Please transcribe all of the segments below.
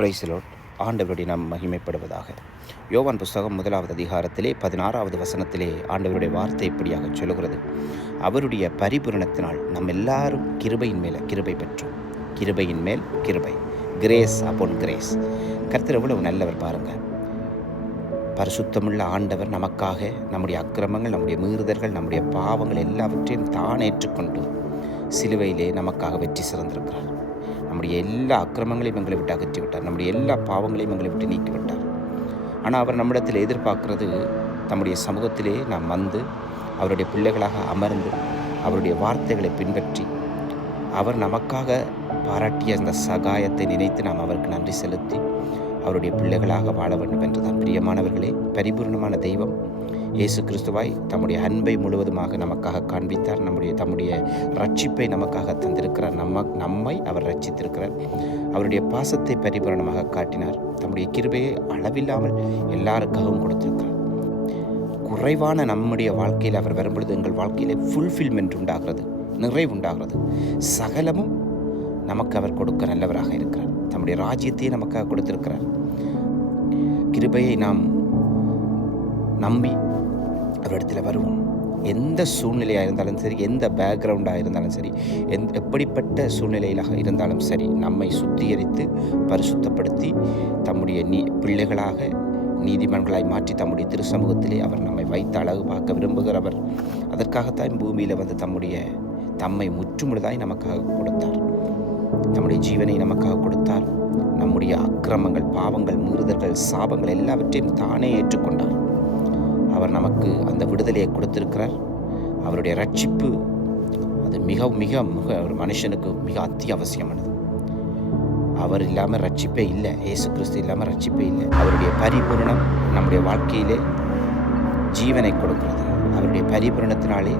Praise the Lord. ஆண்டவருடைய நாம் மகிமைப்படுவதாக. யோவான் புஸ்தகம் 1வது அதிகாரத்திலே 16வது வசனத்திலே ஆண்டவருடைய வார்த்தை இப்படியாக சொல்லுகிறது. அவருடைய பரிபூரணத்தினால் நம்ம எல்லாரும் கிருபையின் மேலே கிருபை பெற்றோம். கிருபையின் மேல் கிருபை, கிரேஸ் அப்பான் கிரேஸ். கர்த்தர் எவ்வளவு நல்லவர் பாருங்கள். பரிசுத்தமுள்ள ஆண்டவர் நமக்காக நம்முடைய அக்கிரமங்கள், நம்முடைய மீறுதல்கள், நம்முடைய பாவங்கள் எல்லாவற்றையும் தான் ஏற்றுக்கொண்டு சிலுவையிலே நமக்காக வெற்றி சிறந்திருக்கிறார். நம்முடைய எல்லா அக்கிரமங்களையும் எங்களை விட்டு அகற்றிவிட்டார். நம்முடைய எல்லா பாவங்களையும் எங்களை விட்டு நீக்கிவிட்டார். ஆனால் அவர் நம்மிடத்தில் எதிர்பார்க்கிறது, நம்முடைய சமூகத்திலே நாம் வந்து அவருடைய பிள்ளைகளாக அமர்ந்து அவருடைய வார்த்தைகளை பின்பற்றி அவர் நமக்காக பாராட்டிய அந்த சகாயத்தை நினைத்து நாம் அவருக்கு நன்றி செலுத்தி அவருடைய பிள்ளைகளாக வாழ வேண்டும் என்றுதான். பிரியமானவர்களே, பரிபூர்ணமான தெய்வம் இயேசு கிறிஸ்துவாய் தம்முடைய அன்பை முழுவதுமாக நமக்காக காண்பித்தார். தம்முடைய ரட்சிப்பை நமக்காக தந்திருக்கிறார். நம்மை அவர் ரட்சித்திருக்கிறார். அவருடைய பாசத்தை பரிபூரணமாக காட்டினார். தம்முடைய கிருபையை அளவில்லாமல் எல்லாருக்காகவும் கொடுத்திருக்கிறார். குறைவான நம்முடைய வாழ்க்கையில் அவர் வரும்பொழுது எங்கள் வாழ்க்கையிலே ஃபுல்ஃபில்மெண்ட் உண்டாகிறது, நிறைவு உண்டாகிறது. சகலமும் நமக்கு அவர் கொடுக்க நல்லவராக இருக்கிறார். தம்முடைய ராஜ்யத்தையே நமக்காக கொடுத்திருக்கிறார். கிருபையை நாம் நம்பி அவரிடத்தில் வருவோம். எந்த சூழ்நிலையாக இருந்தாலும் சரி, எந்த பேக்ரவுண்டாக இருந்தாலும் சரி, எப்படிப்பட்ட சூழ்நிலையிலாக இருந்தாலும் சரி, நம்மை சுத்திகரித்து பரிசுத்தப்படுத்தி தம்முடைய பிள்ளைகளாக நீதிமன்களாய் மாற்றி தம்முடைய திருச்சமூகத்திலே அவர் நம்மை வைத்து அழகு பார்க்க விரும்புகிறவர். அதற்காகத்தான் பூமியில் வந்து தம்மை முற்றுமுழுதாய் நமக்காக கொடுத்தார். நம்முடைய ஜீவனை நமக்காக கொடுத்தார். நம்முடைய அக்கிரமங்கள், பாவங்கள், மீறுதல்கள், சாபங்கள் எல்லாவற்றையும் தானே ஏற்றுக்கொண்டார். அவர் நமக்கு அந்த விடுதலையை கொடுத்திருக்கிறார். அவருடைய ரட்சிப்பு அது மிக மிக மிக ஒரு மனுஷனுக்கு மிக அத்தியாவசியமானது. அவர் இல்லாமல் ரட்சிப்பே இல்லை. இயேசு கிறிஸ்து இல்லாமல் ரட்சிப்பே இல்லை. அவருடைய பரிபூரணம் நம்முடைய வாழ்க்கையிலே ஜீவனை கொடுக்கிறது. அவருடைய பரிபூரணத்தினாலே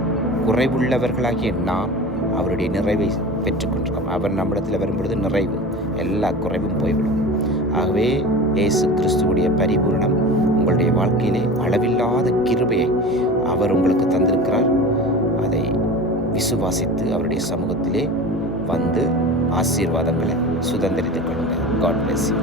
குறைவுள்ளவர்களாகிய நாம் அவருடைய நிறைவை பெற்றுக்கொண்டிருக்கோம். அவர் நம்மிடத்தில் வரும்பொழுது நிறைவு, எல்லா குறைவும் போய்விடும். ஆகவே இயேசு கிறிஸ்துவுடைய பரிபூரணம் உங்களுடைய வாழ்க்கையிலே அளவில்லாத கிருபையை அவர் உங்களுக்கு தந்திருக்கிறார். அதை விசுவாசித்து அவருடைய சமூகத்திலே வந்து ஆசீர்வாதங்களை சுதந்திரித்துக் கொள்ளுங்கள். God bless you.